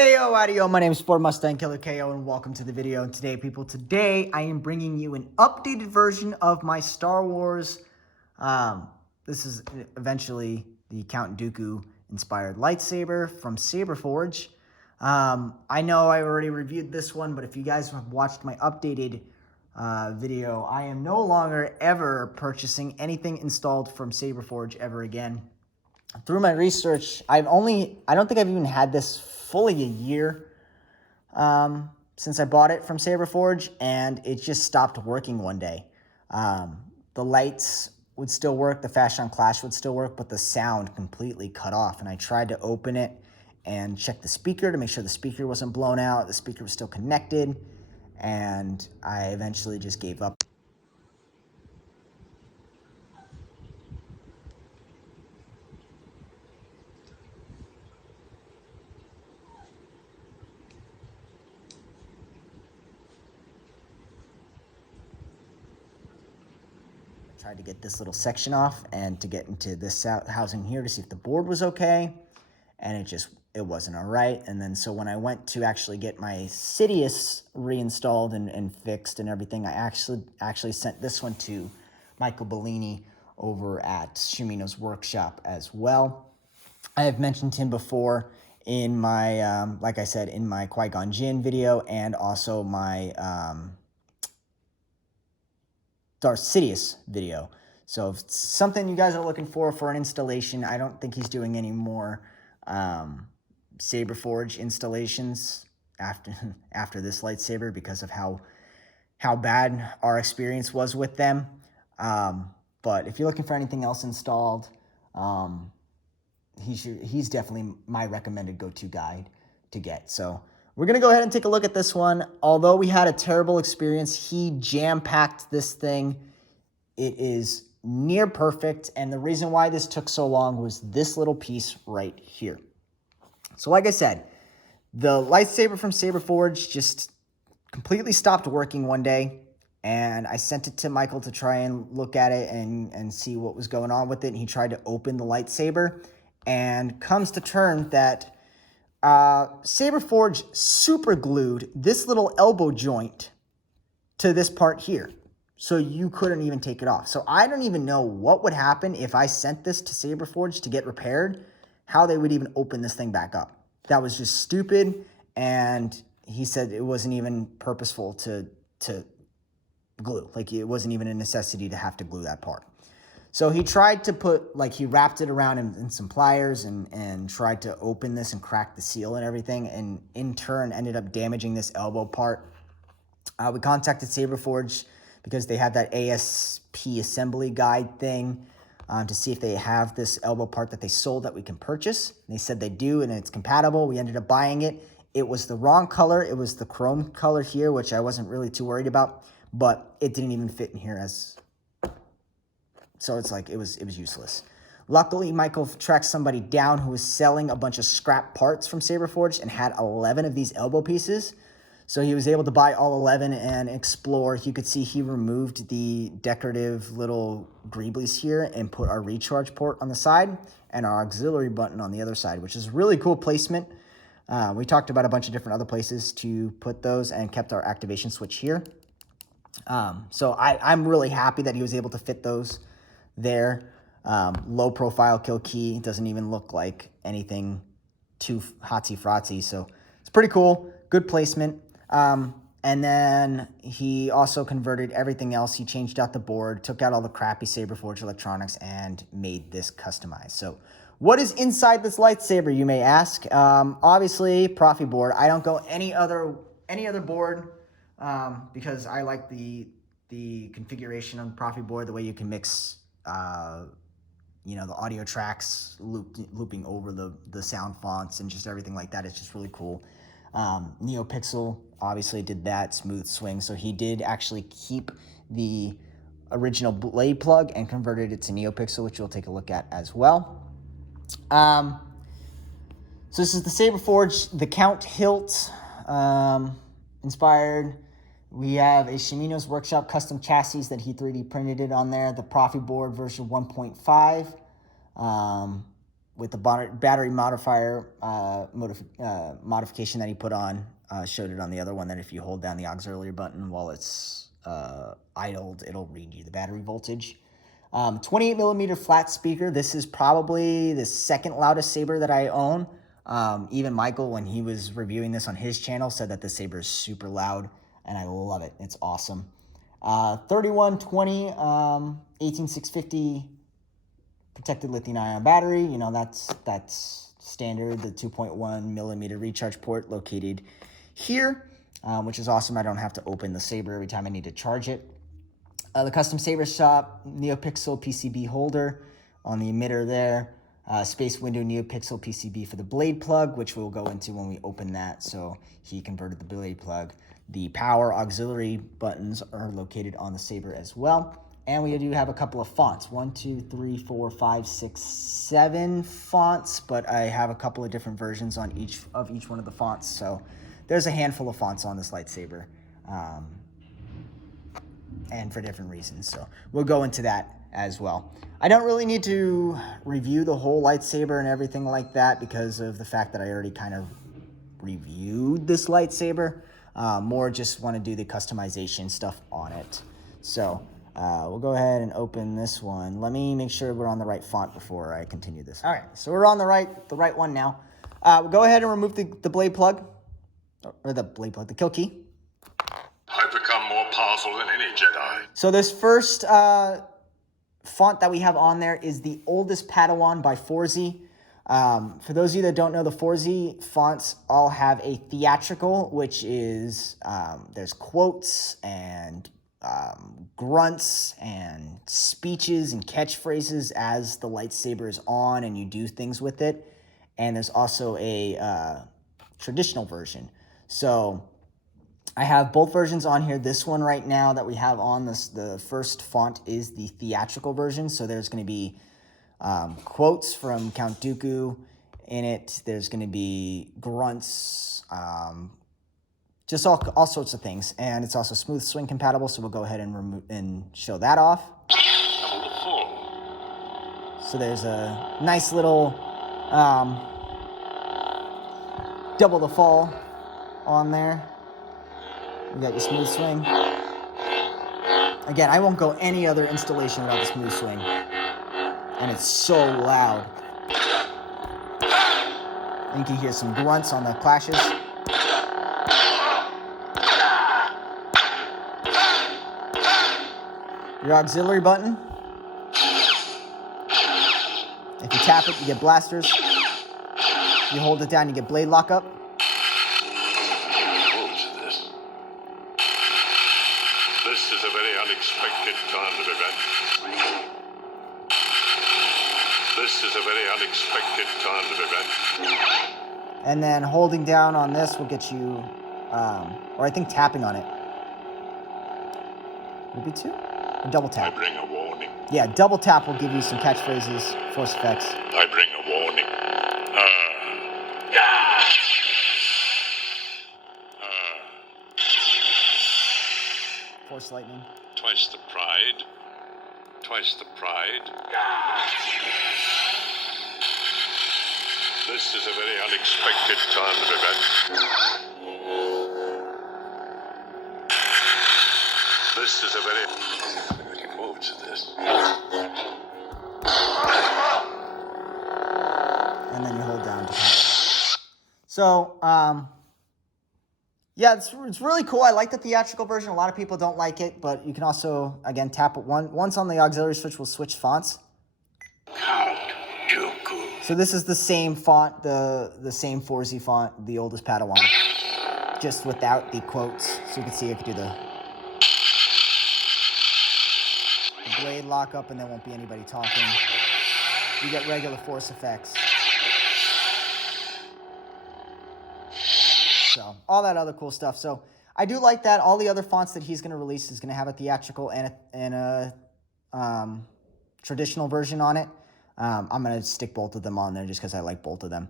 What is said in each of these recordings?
Heyo, audio. My name is fordmustangkillerko, and welcome to the video. And today, I am bringing you an updated version of my Star Wars. This is eventually the Count Dooku inspired lightsaber from Saber Forge. I know I already reviewed this one, but if you guys have watched my updated video, I am no longer ever purchasing anything installed from Saber Forge ever again. Through my research, I don't think I've even had this fully a year since I bought it from Saber Forge, and it just stopped working one day. The lights would still work, the Fashion Clash would still work, but the sound completely cut off. And I tried to open it and check the speaker to make sure the speaker wasn't blown out, the speaker was still connected, and I eventually just gave up. Tried to get this little section off and to get into this housing here to see if the board was okay, and it wasn't all right. And then so when I went to actually get my Sidious reinstalled and fixed and everything, I actually sent this one to Michael Bellini over at Shamino's workshop as well. I have mentioned him before in my like I said, in my Qui-Gon Jinn video, and also my Darth Sidious video. So if it's something you guys are looking for an installation, I don't think he's doing any more Saber Forge installations after this lightsaber because of how bad our experience was with them. But if you're looking for anything else installed, he's definitely my recommended go-to guide to get. So we're going to go ahead and take a look at this one. Although we had a terrible experience, he jam-packed this thing. It is near perfect, and the reason why this took so long was this little piece right here. So like I said, the lightsaber from Saber Forge just completely stopped working one day, and I sent it to Michael to try and look at it and see what was going on with it, and he tried to open the lightsaber, and comes to term that Saber Forge super glued this little elbow joint to this part here, so you couldn't even take it off. So I don't even know what would happen if I sent this to Saber Forge to get repaired, how they would even open this thing back up. That was just stupid, and he said it wasn't even purposeful to glue. Like, it wasn't even a necessity to have to glue that part. So he tried to put, like, he wrapped it around in some pliers and tried to open this and crack the seal and everything, and in turn ended up damaging this elbow part. We contacted Saber Forge because they have that ASP assembly guide thing to see if they have this elbow part that they sold that we can purchase. And they said they do, and it's compatible. We ended up buying it. It was the wrong color. It was the chrome color here, which I wasn't really too worried about, but it didn't even fit in here as... So it's like, it was useless. Luckily, Michael tracked somebody down who was selling a bunch of scrap parts from Saber Forge and had 11 of these elbow pieces. So he was able to buy all 11 and explore. You could see he removed the decorative little greeblies here and put our recharge port on the side and our auxiliary button on the other side, which is really cool placement. We talked about a bunch of different other places to put those and kept our activation switch here. So I'm really happy that he was able to fit those there. Low profile kill key. Doesn't even look like anything too hotsy-frotsy, so it's pretty cool. Good placement. And then he also converted everything else. He changed out the board, took out all the crappy Saber Forge electronics, and made this customized. So what is inside this lightsaber, you may ask? Obviously, Proffieboard. I don't go any other board because I like the configuration of the Proffieboard, the way you can mix the audio tracks looping over the sound fonts and just everything like that. It's just really cool. Neopixel obviously did that smooth swing, so he did actually keep the original blade plug and converted it to Neopixel, which you'll take a look at as well. So this is the Saber Forge, the Count hilt inspired. We have a Shamino's Workshop custom chassis that he 3D printed it on there. The Proffieboard version 1.5. with the battery modifier modification that he put on. Showed it on the other one that if you hold down the auxiliary button while it's idled, it'll read you the battery voltage. 28 millimeter flat speaker. This is probably the second loudest Saber that I own. Even Michael, when he was reviewing this on his channel, said that the Saber is super loud, and I love it. It's awesome. 3120 18650 protected lithium-ion battery. You know, that's standard. The 2.1 millimeter recharge port located here, which is awesome. I don't have to open the Saber every time I need to charge it. The custom Saber shop Neopixel PCB holder on the emitter there. Space window Neopixel PCB for the blade plug, which we'll go into when we open that. So he converted the blade plug. The power auxiliary buttons are located on the Saber as well. And we do have a couple of fonts. 1, 2, 3, 4, 5, 6, 7 fonts, but I have a couple of different versions on each one of the fonts. So there's a handful of fonts on this lightsaber. And for different reasons. So we'll go into that as well. I don't really need to review the whole lightsaber and everything like that because of the fact that I already kind of reviewed this lightsaber. More just want to do the customization stuff on it. So we'll go ahead and open this one. Let me make sure we're on the right font before I continue this. All right, so we're on the right one now. We'll go ahead and remove the blade plug, or the kill key. I've become more powerful than any Jedi. So this first font that we have on there is the oldest Padawan by Fourzze. For those of you that don't know, the Fourzze fonts all have a theatrical, which is there's quotes and grunts and speeches and catchphrases as the lightsaber is on and you do things with it. And there's also a traditional version. So I have both versions on here. This one right now that we have on this, the first font is the theatrical version. So there's going to be quotes from Count Dooku in it. There's going to be grunts, just all sorts of things. And it's also smooth swing compatible. So we'll go ahead and remove and show that off. So there's a nice little double the fall on there. You got your smooth swing. Again, I won't go any other installation without the smooth swing. And it's so loud. And you can hear some grunts on the clashes. Your auxiliary button. If you tap it, you get blasters. If you hold it down, you get blade lockup. This is a very unexpected turn of events. This is a very unexpected turn of events. And then holding down on this will get you, or I think tapping on it. Would it be 2? Or double tap? I bring a warning. Yeah, double tap will give you some catchphrases, force effects. I bring a warning. Force lightning. Twice the pride. Twice the pride. This is a very unexpected turn of events. This is a very... I'm looking forward to this. And then you hold down to power. So, yeah, it's really cool. I like the theatrical version. A lot of people don't like it, but you can also, again, tap it once on the auxiliary switch will switch fonts. Count Dooku. So this is the same font, the same Fourzze font, the oldest Padawan, just without the quotes. So you can see I could do the blade lockup, and there won't be anybody talking. You get regular force effects. So all that other cool stuff. So I do like that. All the other fonts that he's going to release is going to have a theatrical and a traditional version on it. I'm going to stick both of them on there just because I like both of them.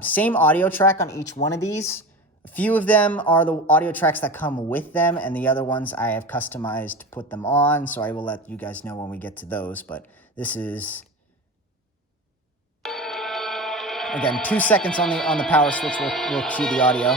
Same audio track on each one of these. A few of them are the audio tracks that come with them, and the other ones I have customized to put them on, so I will let you guys know when we get to those. But this is Again, 2 seconds on the power switch will cue the audio.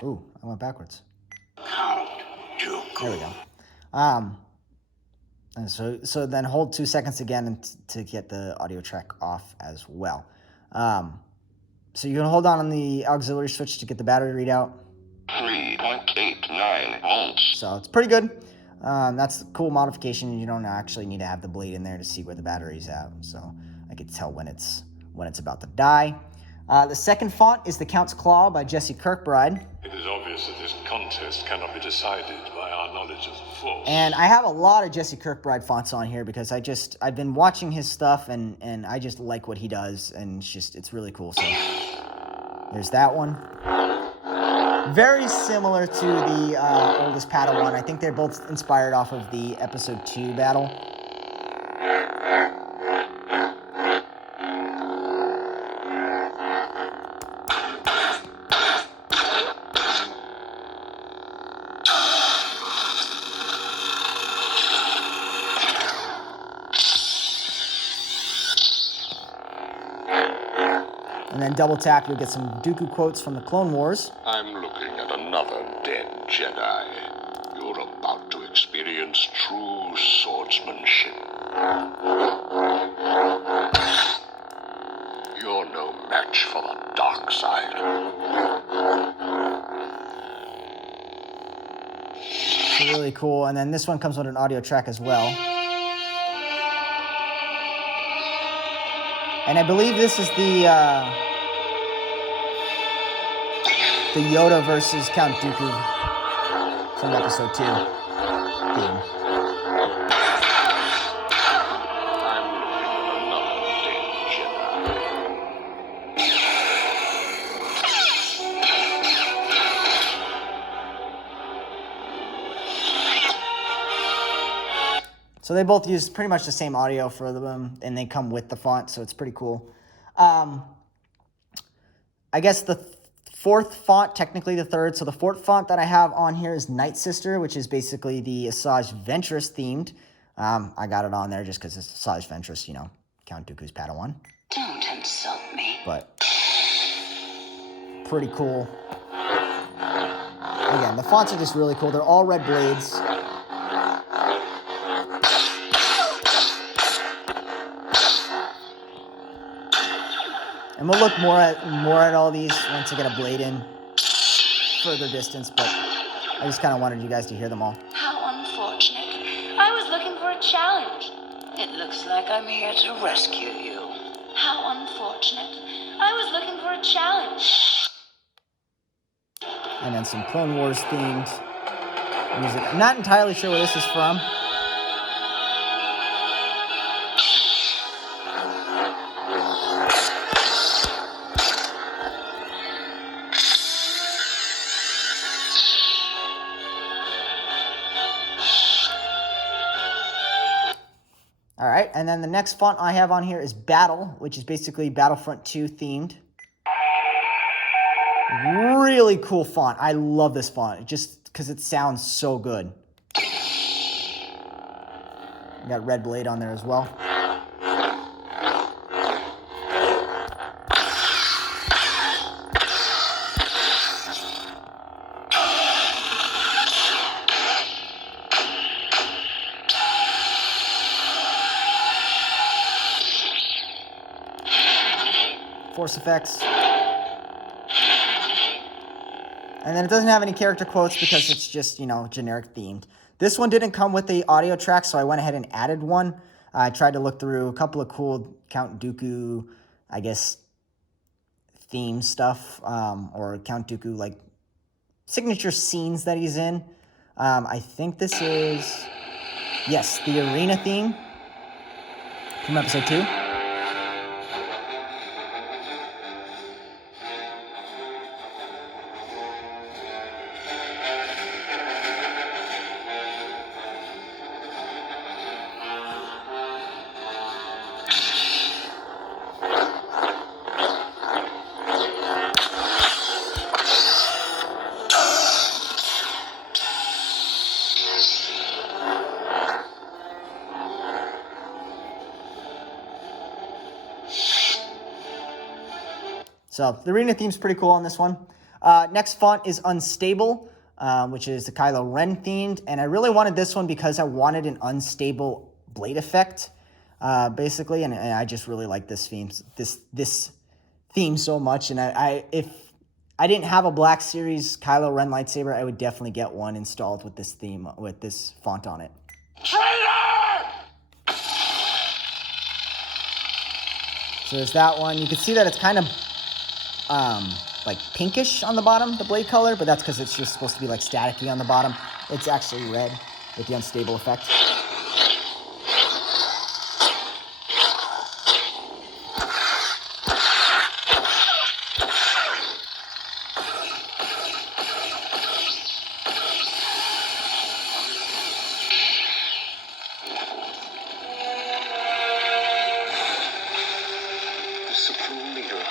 Ooh, I went backwards. There we go. And so then hold 2 seconds again to get the audio track off as well. So you're gonna hold on the auxiliary switch to get the battery readout. 3.89 volts. So it's pretty good. That's a cool modification. You don't actually need to have the blade in there to see where the battery's at. So I could tell when it's about to die. The second font is The Count's Claw by Jesse Kirkbride. It is obvious that this contest cannot be decided by our knowledge of the Force. And I have a lot of Jesse Kirkbride fonts on here because I've been watching his stuff and I just like what he does, and it's really cool. So there's that one. Very similar to the oldest Padawan. I think they're both inspired off of the Episode 2 battle. And then double tap, you'll get some Dooku quotes from the Clone Wars. I'm looking at another dead Jedi. You're about to experience true swordsmanship. You're no match for the dark side. Really cool. And then this one comes with an audio track as well. And I believe this is the Yoda versus Count Dooku from Episode 2 theme. I'm looking at another dead So they both use pretty much the same audio for them, and they come with the font, so it's pretty cool. I guess the fourth font, technically the third. So the fourth font that I have on here is Nightsister, which is basically the Asajj Ventress themed. I got it on there just because it's Asajj Ventress, you know, Count Dooku's Padawan. Don't insult me. But pretty cool. Again, the fonts are just really cool. They're all red blades. And we'll look more at all these once I get a blade in further distance, but I just kind of wanted you guys to hear them all. How unfortunate. I was looking for a challenge. It looks like I'm here to rescue you. How unfortunate. I was looking for a challenge. And then some Clone Wars themed music. I'm not entirely sure where this is from. All right, and then the next font I have on here is Battle, which is basically Battlefront 2 themed. Really cool font. I love this font, just because it sounds so good. We got red blade on there as well. Force effects. And then it doesn't have any character quotes because it's just, you know, generic themed. This one didn't come with the audio track, so I went ahead and added one. I tried to look through a couple of cool Count Dooku, I guess, theme stuff, or Count Dooku, like, signature scenes that he's in. I think this is, yes, the arena theme from Episode 2. So the arena theme's pretty cool on this one. Next font is Unstable, which is the Kylo Ren themed. And I really wanted this one because I wanted an unstable blade effect, basically. And I just really like this theme so much. And if I didn't have a Black Series Kylo Ren lightsaber, I would definitely get one installed with this theme, with this font on it. Traitor! So there's that one. You can see that it's kind of like pinkish on the bottom, the blade color, but that's because it's just supposed to be like staticky on the bottom. It's actually red with the unstable effect. The Supreme Leader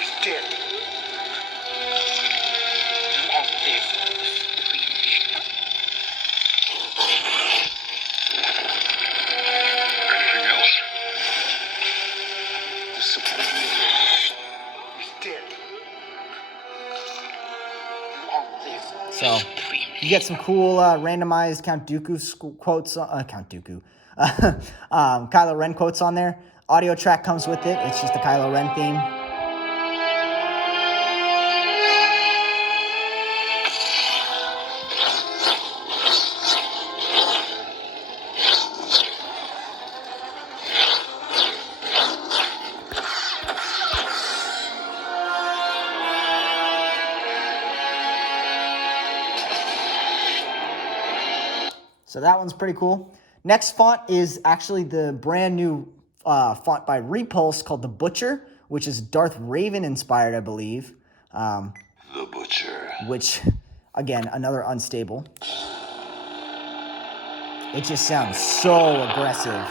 is dead. Long live the Supreme Leader. Anything else? The Supreme Leader is dead. Long live the So Supreme you get some cool randomized Count Dooku quotes, Kylo Ren quotes on there. Audio track comes with it. It's just the Kylo Ren theme. So that one's pretty cool. Next font is actually the brand new font by Repulse called The Butcher, which is Darth Raven inspired, I believe. The Butcher. Which, again, another unstable. It just sounds so aggressive.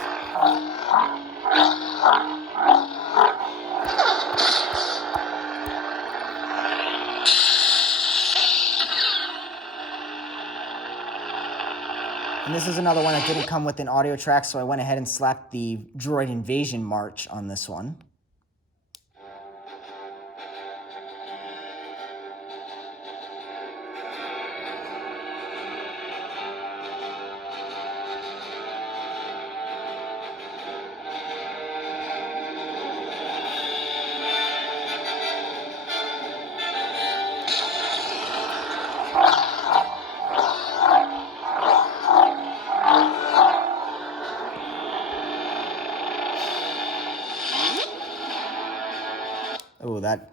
And this is another one that didn't come with an audio track, so I went ahead and slapped the Droid Invasion March on this one. Oh, that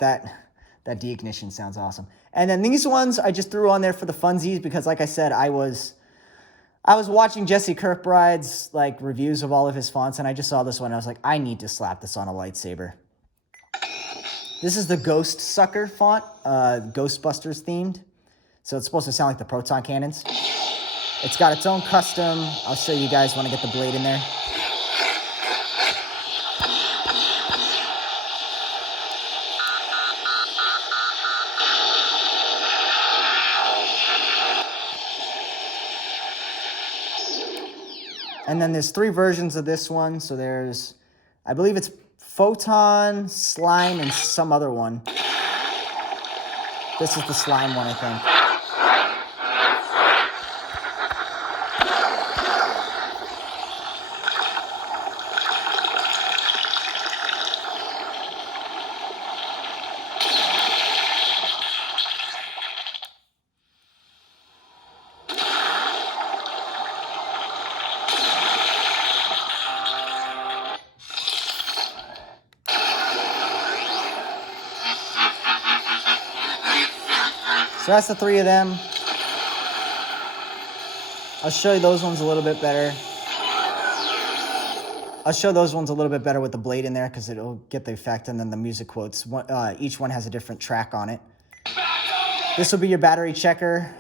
deignition sounds awesome. And then these ones I just threw on there for the funsies because, like I said, I was watching Jesse Kirkbride's like reviews of all of his fonts, and I just saw this one. I was like, I need to slap this on a lightsaber. This is the Ghost Sucker font, Ghostbusters themed. So it's supposed to sound like the proton cannons. It's got its own custom. I'll show you guys when I get the blade in there. And then there's 3 versions of this one. So there's, I believe it's Photon, Slime, and some other one. This is the Slime one, I think. So that's the 3 of them. I'll show you those ones a little bit better. I'll show those ones a little bit better with the blade in there because it'll get the effect, and then the music quotes. Each one has a different track on it. This will be your battery checker.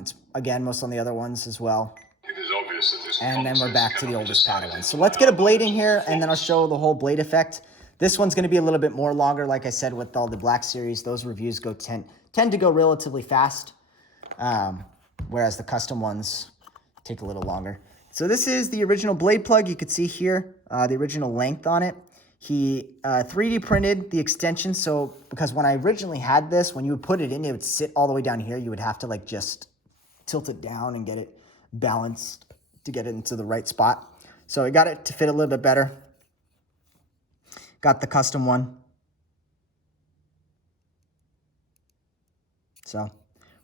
It's, again, most on the other ones as well. It is obvious that this And then we're back to the oldest Padawan. So let's get a blade in here, and then I'll show the whole blade effect. This one's going to be a little bit more longer, like I said, with all the Black Series. Those reviews tend to go relatively fast, whereas the custom ones take a little longer. So this is the original blade plug. You can see here the original length on it. He 3D printed the extension, so because when I originally had this, when you would put it in, it would sit all the way down here. You would have to like just tilt it down and get it balanced to get it into the right spot. So I got it to fit a little bit better. Got the custom one. So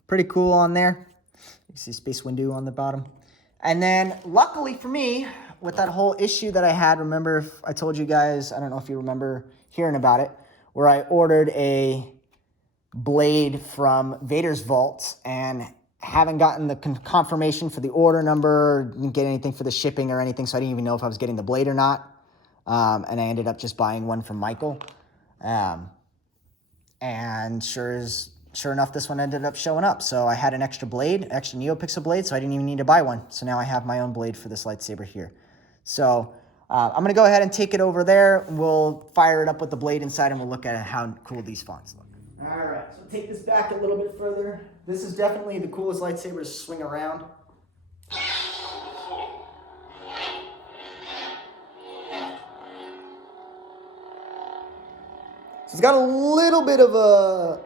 pretty cool on there. You can see Space Windu on the bottom. And then luckily for me, with that whole issue that I had, remember I told you guys, I don't know if you remember hearing about it, where I ordered a blade from Vaders Vault and haven't gotten the confirmation for the order number, didn't get anything for the shipping or anything, so I didn't even know if I was getting the blade or not. And I ended up just buying one from Michael. And sure enough, this one ended up showing up. So I had an extra blade, extra Neopixel blade, so I didn't even need to buy one. So now I have my own blade for this lightsaber here. So I'm going to go ahead and take it over there. We'll fire it up with the blade inside, and we'll look at how cool these fonts look. All right, so take this back a little bit further. This is definitely the coolest lightsaber to swing around. So it's got a little bit of a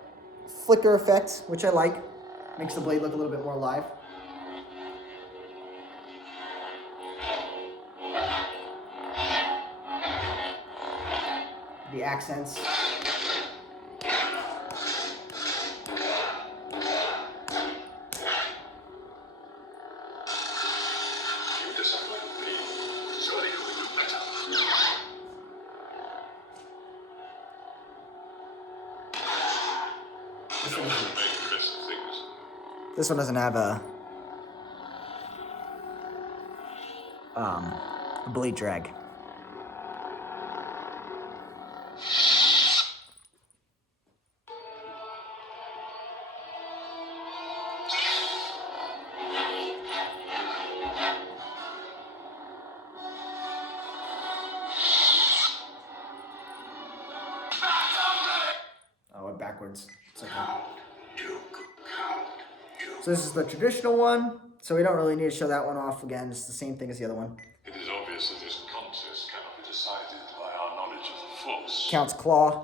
flicker effect, which I like. Makes the blade look a little bit more alive. The accents. This one doesn't have a blade drag. Oh, it backwards. It's okay. So this is the traditional one, so we don't really need to show that one off again. It's the same thing as the other one. It is obvious that this contest cannot be decided by our knowledge of the Force. Count's claw.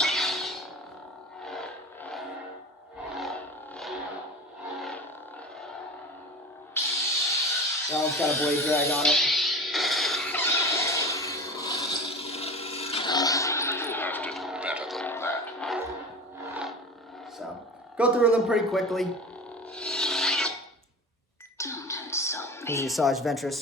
That one's got a blade drag on it. You'll have to do better than that. So, go through them pretty quickly. Don't insult me. This is Usage Ventress.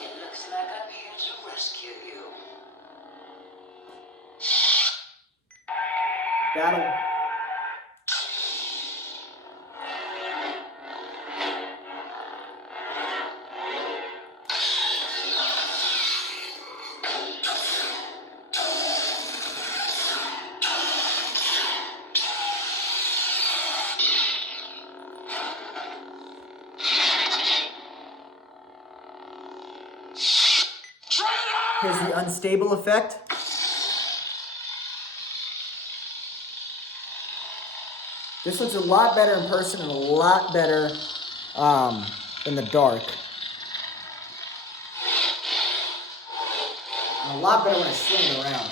It looks like I'm here to rescue you. Battle. Here's the unstable effect. This looks a lot better in person and a lot better in the dark. And a lot better when I swing it around.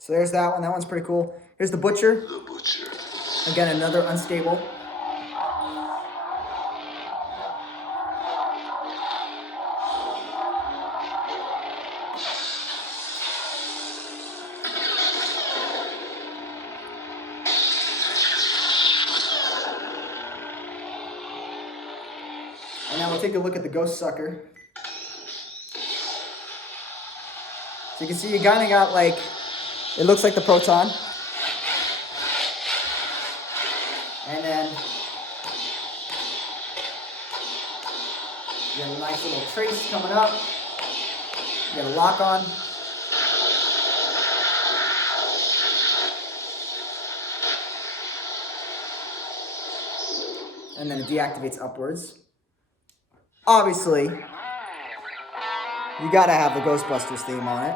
So there's that one. That one's pretty cool. Here's the Butcher. The Butcher. Again, another unstable. And now we'll take a look at the Ghost Sucker. So you can see you kind of got like, it looks like the Proton. And then you got a nice little trace coming up. You got a lock on. And then it deactivates upwards. Obviously, you gotta have the Ghostbusters theme on it.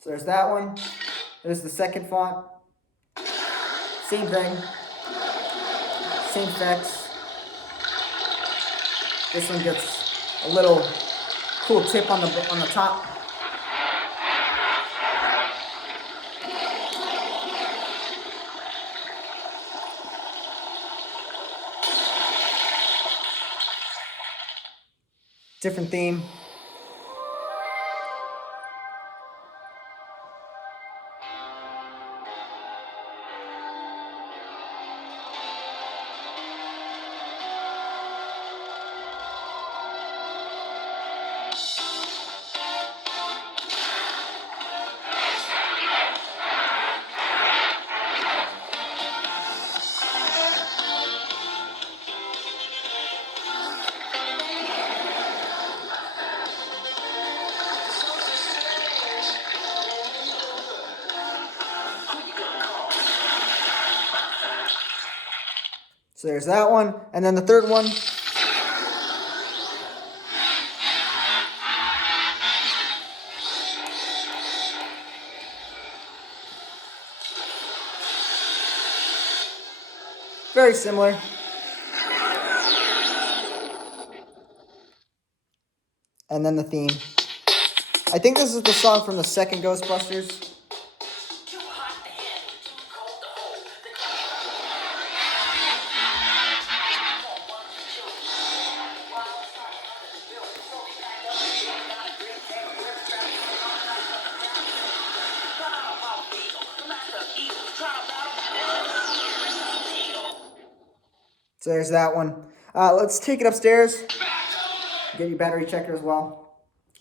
So there's that one. There's the second font. Same thing. Same effects. This one gets a little cool tip on the top. Different theme. So there's that one. And then the third one. Very similar. And then the theme. I think this is the song from the second Ghostbusters. So there's that one. Let's take it upstairs. Get your battery checker as well.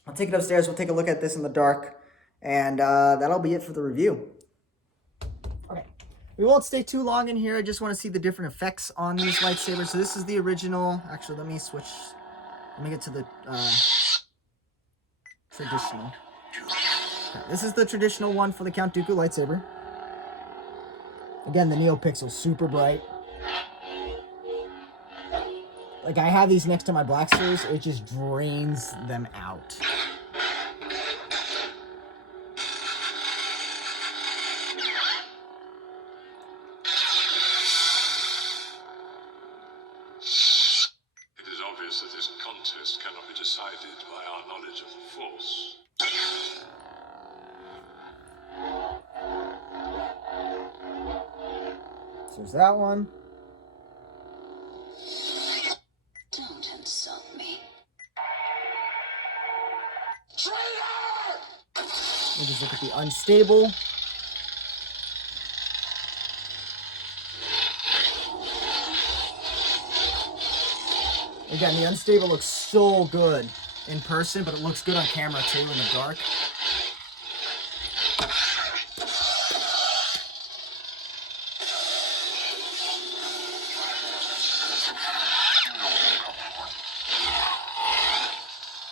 I'll take it upstairs. We'll take a look at this in the dark. And that'll be it for the review. Okay. We won't stay too long in here. I just want to see the different effects on these lightsabers. So this is the original. Actually, let me switch. Let me get to the traditional. Okay, this is the traditional one for the Count Dooku lightsaber. Again, the Neopixel, super bright. Like, I have these next to my Blacksters, it just drains them out. It is obvious that this contest cannot be decided by our knowledge of the Force. So there's that one. We'll just look at the unstable. Again, the unstable looks so good in person, but it looks good on camera too in the dark.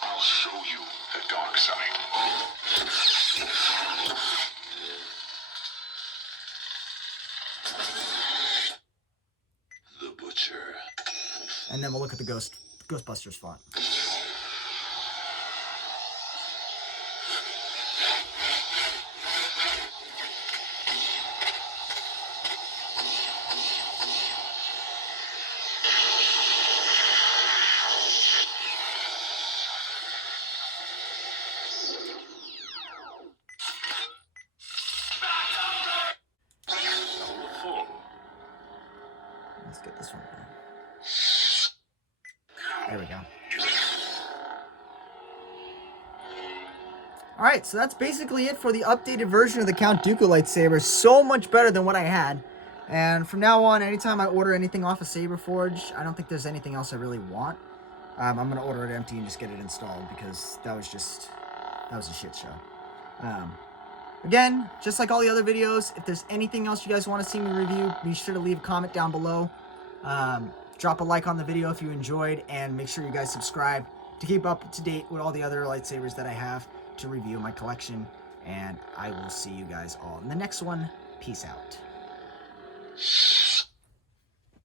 I'll show you the dark side. and then we'll look at the Ghostbusters font. Let's get this one going. There we go. Alright, so that's basically it for the updated version of the Count Dooku lightsaber. So much better than what I had. And from now on, anytime I order anything off of Saber Forge, I don't think there's anything else I really want. I'm going to order it empty and just get it installed, because that was a shit show. Again, just like all the other videos, if there's anything else you guys want to see me review, be sure to leave a comment down below. Drop a like on the video if you enjoyed, and make sure you guys subscribe to keep up to date with all the other lightsabers that I have to review in my collection. And I will see you guys all in the next one. Peace out.